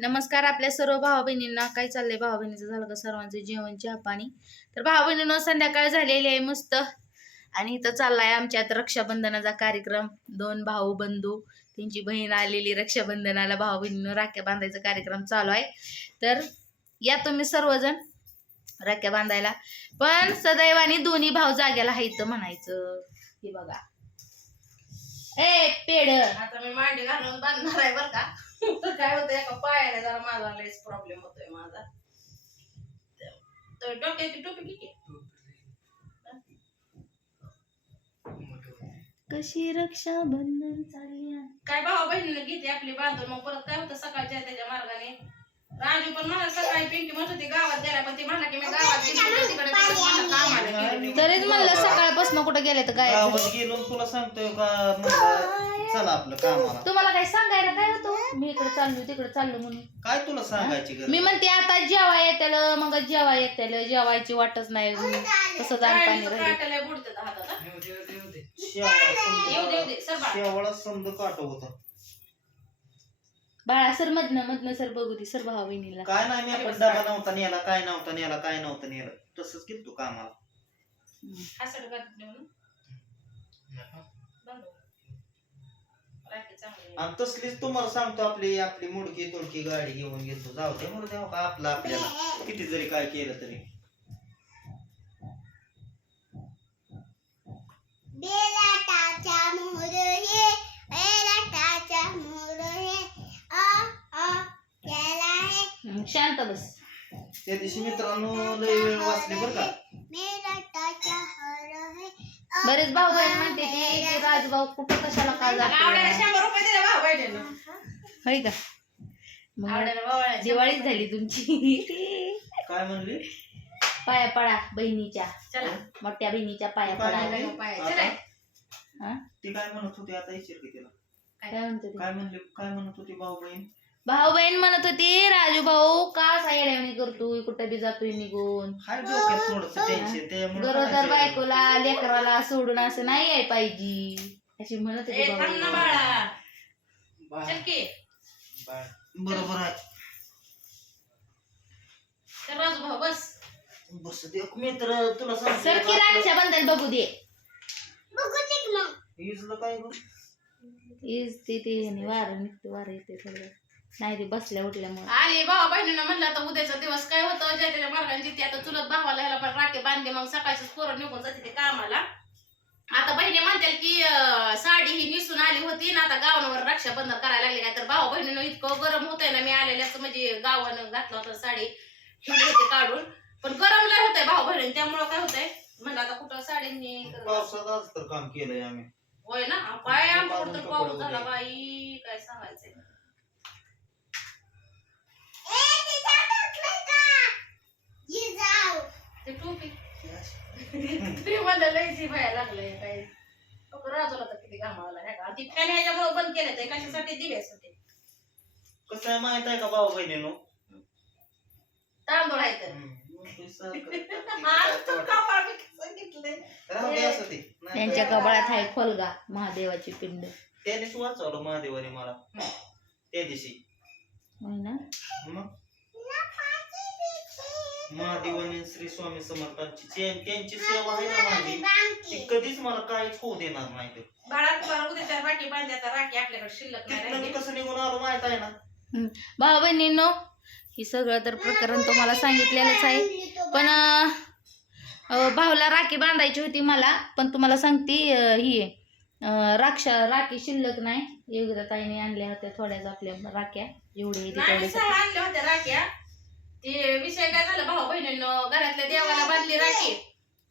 नमस्कार आपल्या सर्व भावा बहिणींना काय चाललंय भावा बहिणीचं झालं का सर्वांचं जेवण चहा पाणी? तर भावा बहिणीनं संध्याकाळ झालेली आहे मस्त. आणि इथं चाललाय आमच्यात रक्षाबंधनाचा कार्यक्रम. दोन भाऊ बंधू त्यांची बहीण आलेली रक्षाबंधनाला. भाऊ बहिणीनं राख्या बांधायचा कार्यक्रम चालू आहे. तर या तुम्ही सर्वजण राख्या बांधायला. पण सदैवानी दोन्ही भाऊ जाग्याला हायत म्हणायचं. हे बघा. ए पेड आता मी मांडी घालून बांधणार आहे बरं का. तर काय होतं एका पायाने जरा माझा लयच प्रॉब्लेम होतोय माझा. तर डोक्याची टोपी किती कशी रक्षाबंधन चालली आहे? काय भावा बहिणीने घेते आपली बांधून? मग परत काय होतं सकाळच्या त्याच्या मार्गाने? राजू पण मला सकाळी पिंकी म्हणत होती गावात गेल्या पण ती म्हणला की मी गावात गेली होती, तिकडे तिकडे मला कामाला गेली. तरीच म्हणलं सकाळपासून कुठं गेले तर काय गावात गेलो आणि तुला सांगतोय का? म्हणलं चला आपलं कामाला. तुम्हाला काय सांगायला काय होतं? मी इकडे चाललो तिकडे चाललो म्हणून. काय तुला सांगायची गरज? मी म्हणते आता जेवा येतेल मग जेवा येतेल जेवायची वाटच नाही कसं जाण पाणी गाडीचं राहील. काट्याला बुडतात हातात हा. शेवाळा येऊ दे येऊ समजा दे सर बाळा. शेवाळा समजा काट होता. बाळा सर मधनं मधनं सर बघू दे सर भावा बहिणीला. काय नाही मी आपण डबा नव्हता नेला काय नव्हता नेला काय नव्हतं नेलं. तसंच केलं तू कामाला. हसड देऊ. बंद हो. राखी चांगली. आणि तसलीच तुम्हाला सांगतो आपली आपली मुडकी तुडकी गाडी घेऊन घेतो. जाऊ दे म्हणून द्यावं का आपलं आपल्याला. किती जरी काय केलं तरी. बेलाटाच्या मोहरे बेलाटाच्या मोहरे आ आ केला आहे हं, शांत बस त्या दिवशी मित्रांनो लय वेळ वाचले बरं का बरेच भाऊ बहीण म्हणते की राजभाऊ कुठं कशाला का आवड्याला जातो शंभर रुपये दिले भाऊ बहिणीनं. होय का मग आवड्याला भावाला दिवाळीच झाली तुमची काय म्हणली पाया पडा बहिणीच्या चला. मोठ्या बहिणीच्या पाया पडा? पाया. चला. हा? ती काय म्हणत होती आता विचार की तिला काय? म्हणते ते? काय म्हणली? काय म्हणत होती भाऊ बहीण भाऊ बहीण म्हणत होती राजू भाऊ का असा येड्यावानी करतोय? कुठं बी जातोय निघून. हाय डोक्यात थोडस टेन्शन त्यामुळे गरोदर बायकोला लेकराला सोडून असं नाही आहे पाहिजे. अशी म्हणत ए, होती थांब ना भाऊ बाळा. चल की. बरोबर आहे. चल राजू भाऊ बस. बस दे मित्र तुला सर की रक्षाबंधन बघू दे बघू दे. मग हिजलं काय गं? हीच ते ते ह्याने वार निघते वार येते सगळं. नाही ते बसल्या उठल्यामुळे. आली भावा बहिणीनं म्हणलं आता उद्याचा दिवस काय होतं? ज्या त्याच्या मार्गाने ती आता चुलत भावाला ह्याला पण राखे बांधले मग सकाळचीच पोरं निघून जाते ते कामाला. आता बहिणी म्हणतील की अं, साडी ही निसून आली होती ना आता गावांवर रक्षाबंधन करायला लागले काय तर भावा बहिणीनं इतकं गरम होतंय ना मी आलेल्याचं म्हणजे गावानं घातलं होतं साडी ठेवली होती काढून. पण गरम लय होतंय भाऊ बहिणी त्यामुळं काय होतंय? म्हणलं आता कुठं साडींनी पावसात आज तर काम केलंय आम्ही. होय ना? काय आमच्याकडं तर कपडे पाऊस. झाला बाई काय सांगायचंय? ते टोपी. ते मला लयची काय राजूला तर किती घामावला ह्या का? ती फॅन ह्याच्यामुळे बंद केलं ते कशासाठी दिव्यासाठी कसं आहे माहीत आहे का भाऊ बहिणीनो? तांदूळ आहे तर. तर. त्यांच्या कपाळात आहे खोलगा महादेवाची पिंड. त्यानेच वाचवलं महादेवाने मला. त्या दिवशी. होय ना? मग? महादेवाने श्री स्वामी समर्थांची त्या- त्यांची सेवा आहे ना माझी ती कधीच मला काहीच होऊ देणार नाही ते. बाळा बाळा उद्याच्या राखी बांधल्या तर राखी आपल्याकडे शिल्लक नाही तिथनं मी राहिली. कसं निघून आलो माहीत आहे ना? भाऊ बहिणींनो हे सगळं तर प्रकरण तुम्हाला सांगितलेलंच आहे. पण अं, भाऊला राखी बांधायची होती मला पण तुम्हाला सांगते ही राक्षा राखी शिल्लक नाही. योगिता ताईने आणल्या होत्या थोड्याच आपल्या राख्या एवढे आणल्या होत्या राख्या. ते विषय काय झाला भाऊ बहिणीनं घरातल्या देवाला बांधली राखी.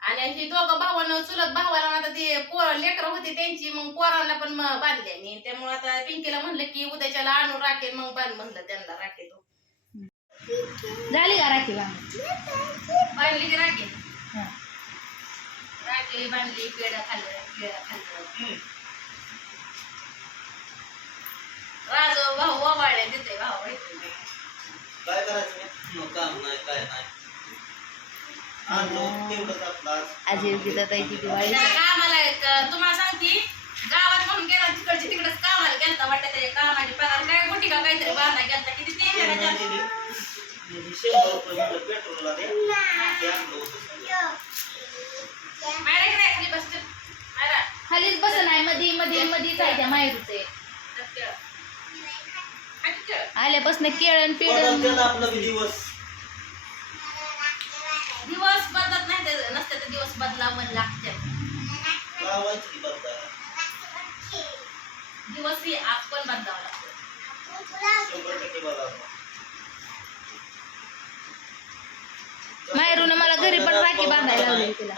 आणि ही दोघं भावानं चुलत भावाला आता ते पोर लेकरं होती त्यांची मग पोरांना पण बांधली मी. त्यामुळे आता पिंकीला म्हणलं की उद्याच्याला आणून राखेल मग बांध म्हणलं त्यांना राखे तो. झाली का राखी बांध? बांधली की राखे. राखी बांधली पेढा खाल्लं पेढा खाल्लं. राजू भाऊ ओवाळ्या देते भाऊ. काय करायचं? काम नाही नाही. कामाला तुम्हाला सांगते गावात म्हणून गेला तिकडची तिकडच कामाला गेलता वाटतं त्याच्या कामाची पगार काय मोठी का काहीतरी बांधा गेलता किती ते रुपये म्हणलं पेट्रोलला दे ते आणलं होतं सगळं. मायरा इकडे खाली बसते मायरा खालीच बस नाही मध्ये मध्ये मध्येच आहे त्या खेळ. आल्यापासून केळण बदलत्यात पिळण आपलं दिवस. दिवस बदलत नाही नसते तर दिवस बदलावं लागते. की बदलायला दिवस ही आपण बदलावं लागतं. मला घरी पण राखी बांधायला लावली तिला.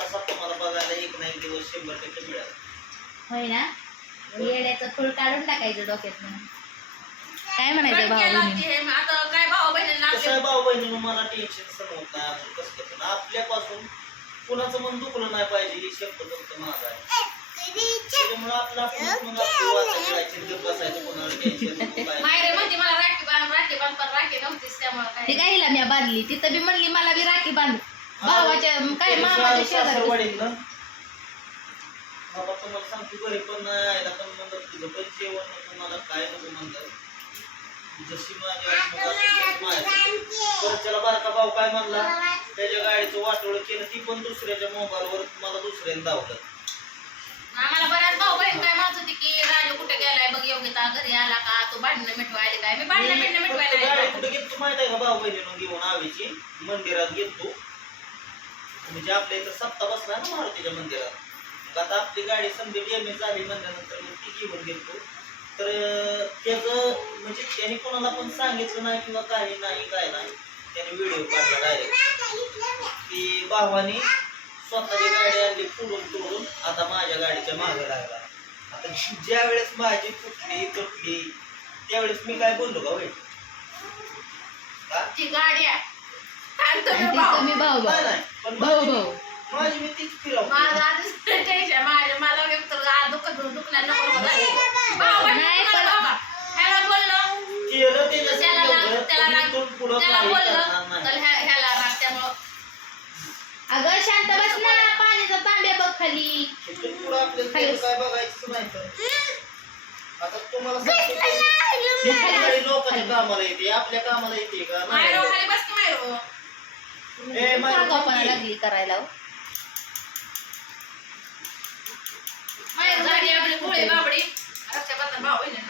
होय ना? येड्याचं फुल काढून टाकायचं डोक्यात काय म्हणायचं भाऊ बहिणी हे आता काय भाऊ कसं आपले भाऊ बहिणीनं मला टेन्शन नाही अजून कसं आपल्यापासून कुणाचं मन दुखलं नाही पाहिजे ही शब्द फक्त माझा आहे. त्याच्यामुळे आपलं आपण मग आपली वाचा खेळायची गप्प बसायचं कोणाला टेन्शन नको काय मायरे म्हणते मला राखी बांध राखी बांध पण राखी नव्हतीच त्यामुळे ती काय काय हिला मी बांधली? तिथं बी म्हणली मला बी राखी बांध. भावाच्या काय मामाच्या शेजारी वाढीतलं. बाबा तुम्हाला सांगतो घरी पण यायला पण म्हणलं तुझं पण जेवण नको मला काय नको म्हणलं जशी माझी आत्मक असेल तशी माझ्यासाठी. परत त्याला बारका भाऊ काय म्हणला? त्याच्या गाडीचं वाटोळ केलं ती पण दुसऱ्याच्या मोबाईलवर मला दुसऱ्याने धावलं आम्हाला बऱ्याच भाऊ बहीण काय म्हणत होती की राजू कुठे गेलाय? बघ योगिता घरी आला का? तो भांडणं मिटवायला काय? मी भांडणं मिटणं फक्त मिटवायला गाडी आले. कुठे घेतो माहीत आहे का भाऊ बहिणीनं घेऊन आवीची? मंदिरात घेतो म्हणजे आपल्या इथं सप्ताह बसला ना मारुतीच्या मंदिरात. आता आपली गाडी समजा डॅमेज झाली म्हणल्यानंतर मग ती घेऊन घेतो तर त्याचं म्हणजे त्याने कोणाला पण सांगितलं नाही किंवा काही नाही काय नाही त्याने व्हिडिओ काढला डायरेक्ट की भावानी स्वतःची गाडी आणली फुडून तोडून आता माझ्या गाडीच्या मागे लागला आता ज्या वेळेस माझी फुटली तुटली त्यावेळेस मी काय बोललो का वाईट? ती गाडी आहे. आणि भाऊ. कमी भाऊ नाही भाऊ नाही पण भाऊ भाऊ माझी मी तीच फिरवतो. माझं आधीच टेन्शन माझ्या मला आ दुखण्यात नको होतं. नाही, दुखणार पण- बाबा. ह्याला बोललो. केलं त्याच्या त्याला राग- समोर, त्याला पण राग- इथून पुढं त्याला काही बोललो. करणार तर नाही. ह्या- ह्याला राग त्यामुळं. अगं शांत बस ना. पाण्याचा तांब्या बघ खाली. पुढं आपल्याला काय बघायचं नाही तर. आता तुम्हाला सांगतो. लोकांच्या कामाला येते. आपल्या कामाला येते का? मायरो नाही. खाली बस की मायरो ए, माझ्या आगाऊपणा भाऊ. लागली करायला. हो. मायरो बाबडी. रक्षाबंधन.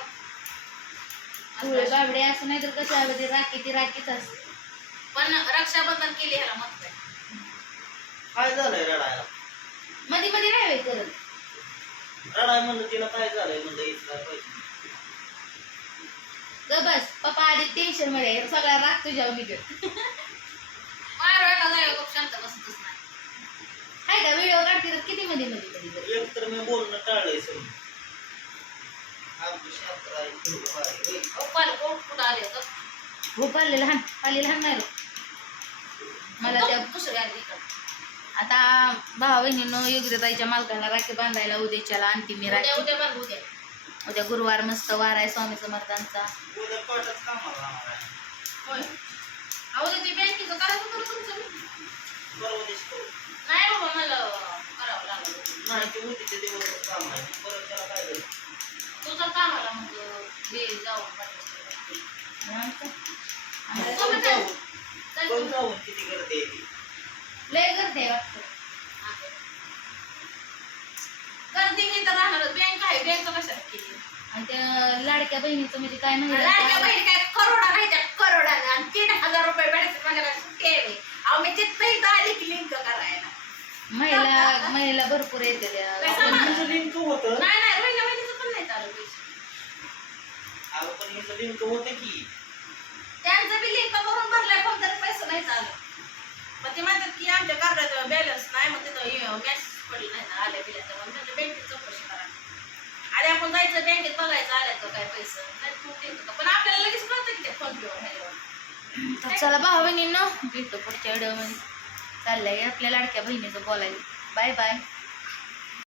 पुढे बाबडे असं नाही तर कसं आहे ते राखी ती राखीच असते. पण रक्षाबंधन केली ह्याला महत्त्व आहे. काय झालंय रडायला? मध्ये मध्ये नाही करत. रडाय म्हणलं तिला काय झालंय म्हणलं ग बस पप्पा आधी टेन्शनमध्ये आहे. सगळा राग तुझ्यावर निघत एका जागेवर खूप शांत बसतच नाही. हाय का? व्हिडिओ काढते तर किती मध्ये मध्ये? एक तर मी बोलणं टाळलंय सगळं आमची शांत राहील, थोडं भारी होईल. पप्पाला कोण कुठं आले होतं? भोपाळले लहान खाली लहान नाही रे. मला त्या इकडं. आता भावा बहिणीनं योग्यताईच्या मालकाला राखी बांधायला उद्याच्याला आणते मी उद्या राखी. उद्या बंद उद्या. उद्या गुरुवार मस्त वार आहे स्वामी समर्थांचा नाही बाबा मला करावं लागलं. नाही ते कामाला हे पण चल. तू. जाऊन किती गर्दी आहे ती. लय गर्दी तर बँक आहे बँक कशाला केली? आणि त्या लाडक्या बहिणीचं म्हणजे काय लाडक्या नाही बहिणी काय करोडा नाही त्या करोडाला. आणि तीन हजार रुपये सुट्टी आहे बाई. अहो मी तिथं इथं आली की लिंक करायला. महिला महिला भरपूर येते त्या. लिंक होतं. नाही नाही रोहिला बहिणीचं पण नाही चालू पैसे अगं पण हिचं लिंक होतं की? त्यांचं बी लिंक करून भरलाय पण तरी पैसे नाही चालू मग ते म्हणतात की आमच्या कार्डाचा बॅलन्स नाही मग तिथं मॅसेज पडलं नाही ना आल्या बिल्याचं बँकेत चौकशी करा. आपण जायचं बँकेत बघायचं आल्याचं काय पैसे. नाही. पण आपल्याला लगेच कळतं की ते फोन पे ह्याच्यावर तर चला बहिणींनो भेटतो पुढच्या चाललंय आपल्या लाडक्या बहिणीचं बोलायला बाय बाय